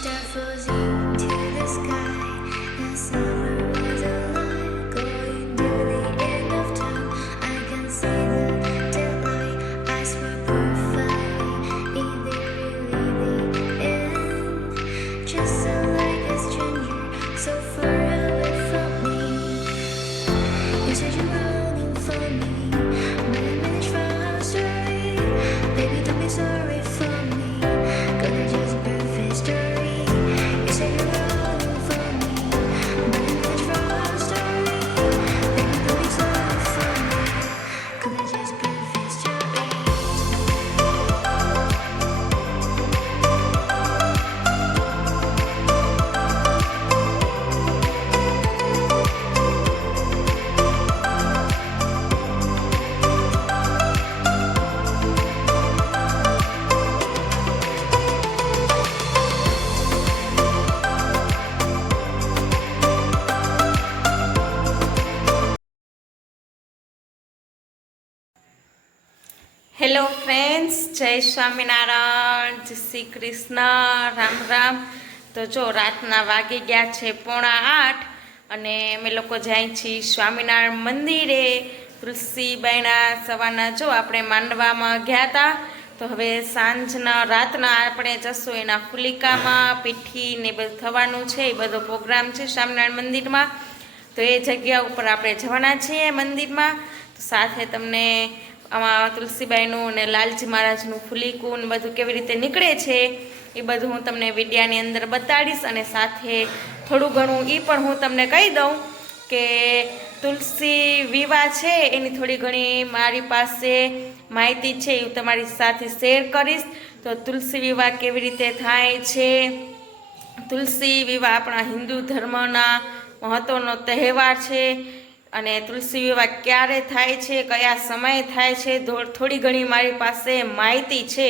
star falls into the sky. The summer was alive, going to the end of time. I can see the daylight. I swear perfectly in the really the end. Just so like a stranger, so far away from me. You said you're running for me, but I managed from our story. Baby, don't be sorry for me. Gonna just a perfect story. You said you're running for me, but I managed from our story. Baby, don't be sorry for me. Gonna just a perfect story. Hello friends, જય સ્વામિનારાયણ, જય શ્રી કૃષ્ણ, રામ રામ. તો જો રાતના વાગી ગયા છે 7:45 અને અમે લોકો જાય છીએ સ્વામિનારાયણ મંદિરે. તુલસીબાઈના સવારના જો આપણે માંડવામાં ગયા હતા, તો હવે સાંજના રાતના આપણે જશું એના ફુલિકામાં પીઠી ને બધું થવાનું છે. એ બધો પ્રોગ્રામ છે સ્વામિનારાયણ મંદિરમાં. તો એ જગ્યા ઉપર આપણે જવાના છીએ મંદિરમાં. તો સાથે તમને આમાં તુલસીબાઈનું અને લાલજી મહારાજનું ફુલીકું ને બધું કેવી રીતે નીકળે છે એ બધું હું તમને વિડીયાની અંદર બતાડીશ. અને સાથે થોડું ઘણું એ પણ હું તમને કહી દઉં કે તુલસી વિવાહ છે એની થોડી ઘણી મારી પાસે માહિતી છે, એ હું તમારી સાથે શેર કરીશ. તો તુલસી વિવાહ કેવી રીતે થાય છે, તુલસી વિવાહ આપણા હિન્દુ ધર્મના મહત્વનો તહેવાર છે. અને તુલસી વિવાહ ક્યારે થાય છે, કયા સમયે થાય છે, થોડી ઘણી મારી પાસે માહિતી છે.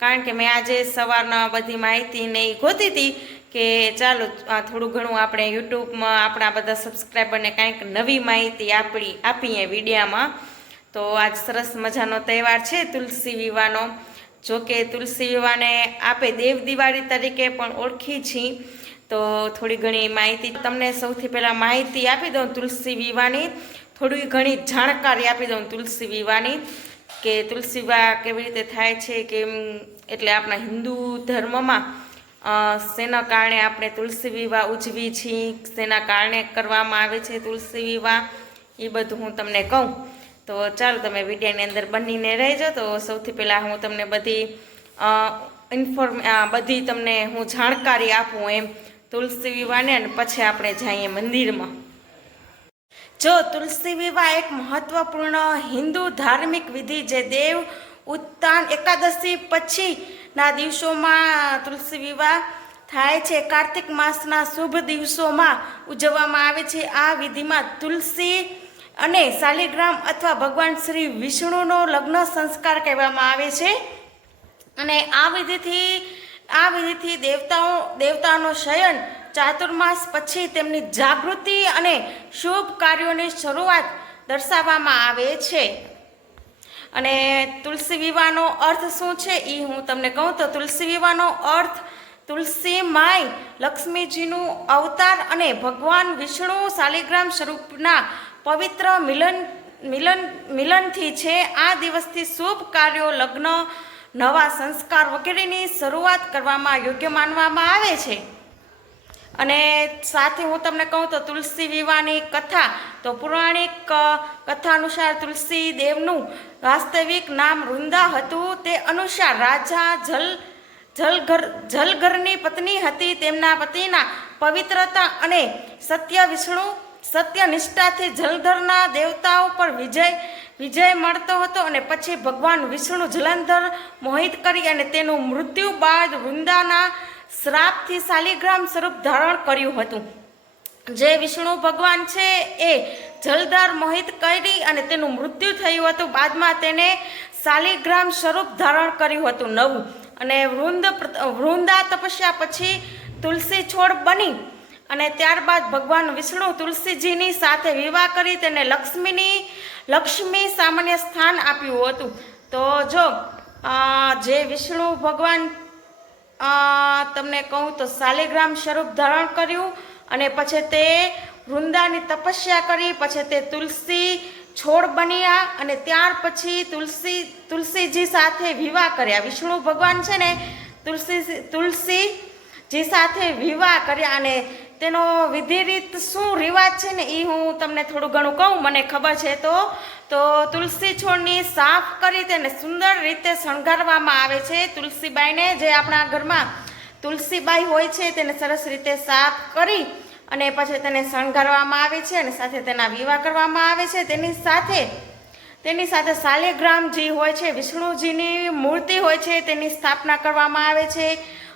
કારણ કે મેં આજે સવારના બધી માહિતીને એ ગોતી હતી કે ચાલો થોડું ઘણું આપણે યુટ્યુબમાં આપણા બધા સબસ્ક્રાઈબરને કાંઈક નવી માહિતી આપીએ વિડીયામાં. તો આજ સરસ મજાનો તહેવાર છે તુલસી વિવાહનો. જોકે તુલસી વિવાહને આપણે દેવ દિવાળી તરીકે પણ ઓળખી છીએ. તો થોડી ઘણી માહિતી તમને સૌથી પહેલાં માહિતી આપી દઉં તુલસી વિવાહની, થોડી ઘણી જાણકારી આપી દઉં તુલસી વિવાહની કે તુલસી વિવાહ કેવી રીતે થાય છે, કેમ એટલે આપણા હિન્દુ ધર્મમાં શેના કારણે આપણે તુલસી વિવાહ ઉજવી છીએ, શેના કારણે કરવામાં આવે છે તુલસી વિવાહ, એ બધું હું તમને કહું. તો ચાલો તમે વિડીયોની અંદર બનીને રહેજો. તો સૌથી પહેલાં હું તમને બધી તમને હું જાણકારી આપું એમ તુલસી વિવાહને, અને પછી આપણે જઈએ મંદિરમાં. જો તુલસી વિવાહ એક મહત્વપૂર્ણ હિન્દુ ધાર્મિક વિધિ જે દેવ ઉત્થાન એકાદશી પછીના દિવસોમાં તુલસી વિવાહ થાય છે. કાર્તિક માસના શુભ દિવસોમાં ઉજવવામાં આવે છે. આ વિધિમાં તુલસી અને શાલિગ્રામ અથવા ભગવાન શ્રી વિષ્ણુનો લગ્ન સંસ્કાર કહેવામાં આવે છે. અને આ વિધિથી દેવતાઓનો શયન ચાતુર્માસ પછી તેમની જાગૃતિ અને શુભ કાર્યોની શરૂઆત દર્શાવવામાં આવે છે. અને તુલસી વિવાહનો અર્થ શું છે એ હું તમને કહું. તો તુલસી વિવાહનો અર્થ તુલસી માય લક્ષ્મીજીનું અવતાર અને ભગવાન વિષ્ણુ શાલિગ્રામ સ્વરૂપના પવિત્ર મિલનથી છે. આ દિવસથી શુભ કાર્યો, લગ્ન, નવા સંસ્કાર વગેરેની શરૂઆત કરવામાં યોગ્ય માનવામાં આવે છે. અને સાથે હું તમને કહું તો તુલસી વિવાહની કથા, તો પૌરાણિક કથા અનુસાર તુલસી દેવનું વાસ્તવિક નામ વૃંદા હતું. તે અનુસાર રાજા જલઘરની પત્ની હતી. તેમના પતિના પવિત્રતા અને સત્યનિષ્ઠાથી જલધરના દેવતાઓ પર વિજય મળતો હતો. અને પછી ભગવાન વિષ્ણુ જલંધર મોહિત કરી અને તેનું મૃત્યુ બાદ વૃંદાના શ્રાપથી શાલિગ્રામ સ્વરૂપ ધારણ કર્યું હતું. જે વિષ્ણુ ભગવાન છે એ જલધર મોહિત કરી અને તેનું મૃત્યુ થયું હતું. બાદમાં તેને શાલિગ્રામ સ્વરૂપ ધારણ કર્યું હતું નવું. અને વૃંદા તપસ્યા પછી તુલસી છોડ બની. અને ત્યારબાદ ભગવાન વિષ્ણુ તુલસીજીની સાથે વિવાહ કરી તેને લક્ષ્મી સામાન્ય સ્થાન આપ્યું હતું. તો જો જે વિષ્ણુ ભગવાન તમને કહું તો શાલિગ્રામ સ્વરૂપ ધારણ કર્યું અને પછી તે વૃંદાની તપસ્યા કરી, પછી તે તુલસી છોડ બન્યા અને ત્યાર પછી તુલસીજી સાથે વિવાહ કર્યા. વિષ્ણુ ભગવાન છે ને તુલસીજી સાથે વિવાહ કર્યા અને તેનો વિધિ રીત શું રિવાજ છે ને એ હું તમને થોડું ઘણું કહું, મને ખબર છે. તો તુલસી છોડની સાફ કરી તેને સુંદર રીતે શણગારવામાં આવે છે. તુલસીબાઈને, જે આપણા ઘરમાં તુલસીબાઈ હોય છે, તેને સરસ રીતે સાફ કરી અને પછી તેને શણગારવામાં આવે છે અને સાથે તેના વિવાહ કરવામાં આવે છે. તેની સાથે શાલિગ્રામજી હોય છે, વિષ્ણુજીની મૂર્તિ હોય છે, તેની સ્થાપના કરવામાં આવે છે.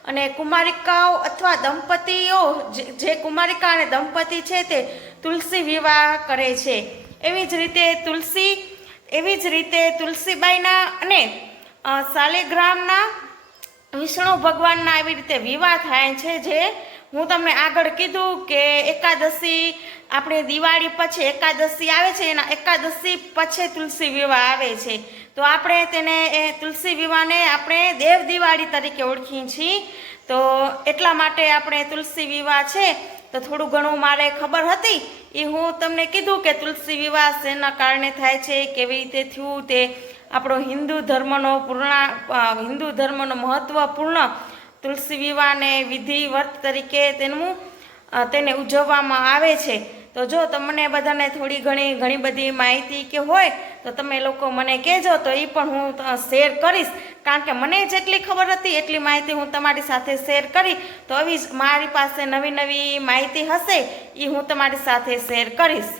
અને કુમારિકાઓ અથવા દંપતીઓ, જે કુમારિકા અને દંપતી છે તે તુલસી વિવાહ કરે છે. એવી જ રીતે તુલસીબાઈના અને શાલિગ્રામના વિષ્ણુ ભગવાનના એવી રીતે વિવાહ થાય છે. જે હું તમને આગળ કીધું કે એકાદશી, આપણે દિવાળી પછી એકાદશી આવે છે, એના એકાદશી પછી તુલસી વિવાહ આવે છે. તો આપણે તેને તુલસી વિવાહને આપણે દેવ દિવાળી તરીકે ઓળખીએ છીએ. તો એટલા માટે આપણે તુલસી વિવાહ છે તો થોડું ઘણું મારે ખબર હતી એ હું તમને કીધું કે તુલસી વિવાહ શેના કારણે થાય છે, કેવી રીતે થયું, તે આપણો હિન્દુ ધર્મનો મહત્વપૂર્ણ તુલસી વિવાહને વિધિવત તરીકે તેને ઉજવવામાં આવે છે. તો જો તમને બધાને થોડી ઘણી બધી માહિતી કે હોય તો તમે લોકો મને કહેજો, તો એ પણ હું શેર કરીશ. કારણ કે મને જેટલી ખબર હતી એટલી માહિતી હું તમારી સાથે શેર કરી. તો આવી જ મારી પાસે નવી માહિતી હશે એ હું તમારી સાથે શેર કરીશ.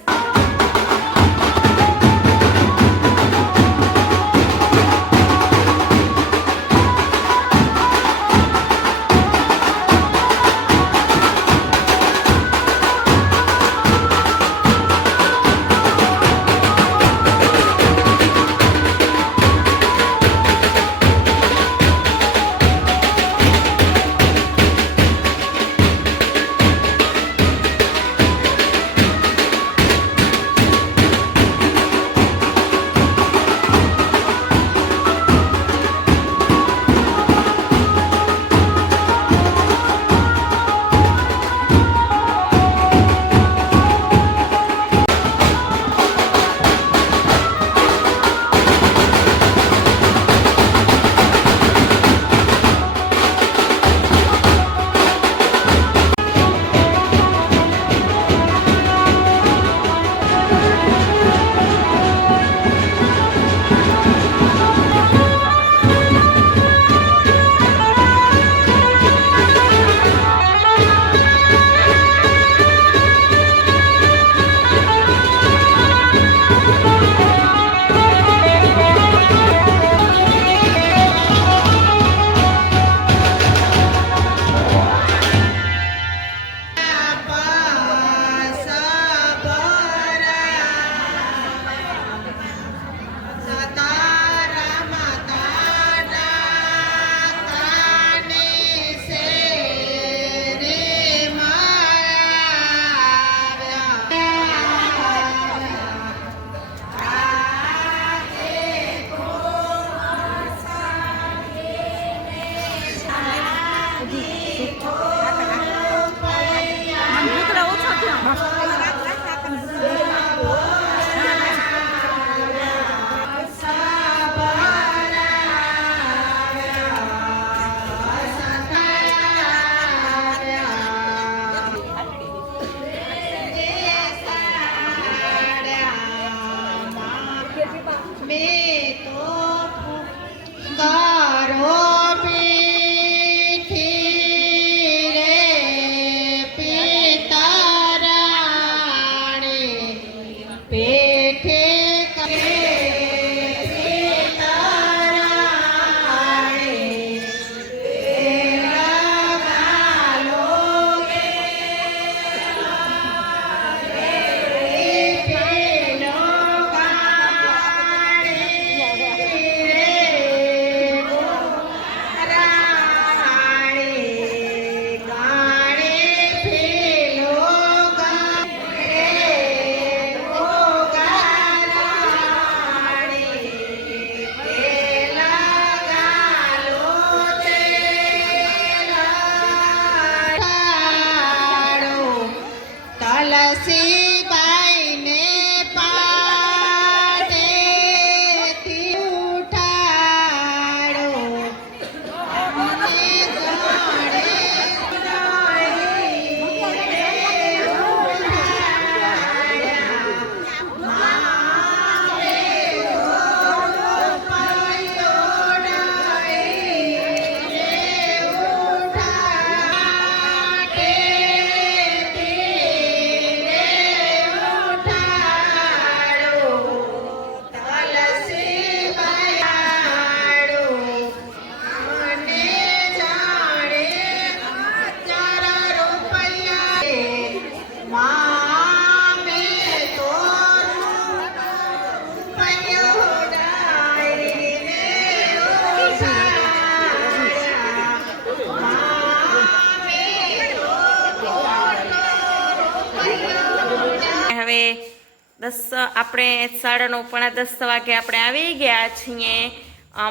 આપણે 9:30 વાગે આપણે આવી ગયા છીએ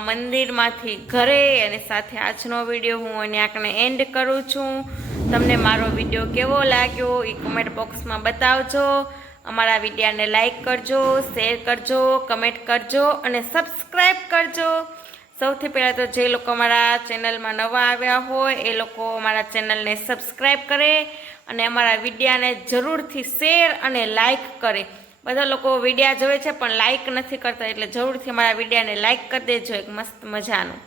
મંદિરમાંથી ઘરે, અને સાથે આજનો વિડીયો હું અહીંયા એન્ડ કરું છું. તમને મારો વિડીયો કેવો લાગ્યો એ કમેન્ટ બોક્સમાં બતાવજો. અમારા વિડીયોને લાઈક કરજો, શેર કરજો, કમેન્ટ કરજો અને સબસ્ક્રાઈબ કરજો. સૌથી પહેલાં તો જે લોકો અમારા ચેનલમાં નવા આવ્યા હોય એ લોકો અમારા ચેનલને સબસ્ક્રાઈબ કરે અને અમારા વિડીયાને જરૂરથી શેર અને લાઈક કરે. બધા લોકો વિડીયા જોવે છે પણ લાઈક નથી કરતા, એટલે જરૂરથી અમારા વિડીયાને લાઈક કરી દેજો એક મસ્ત મજાનું.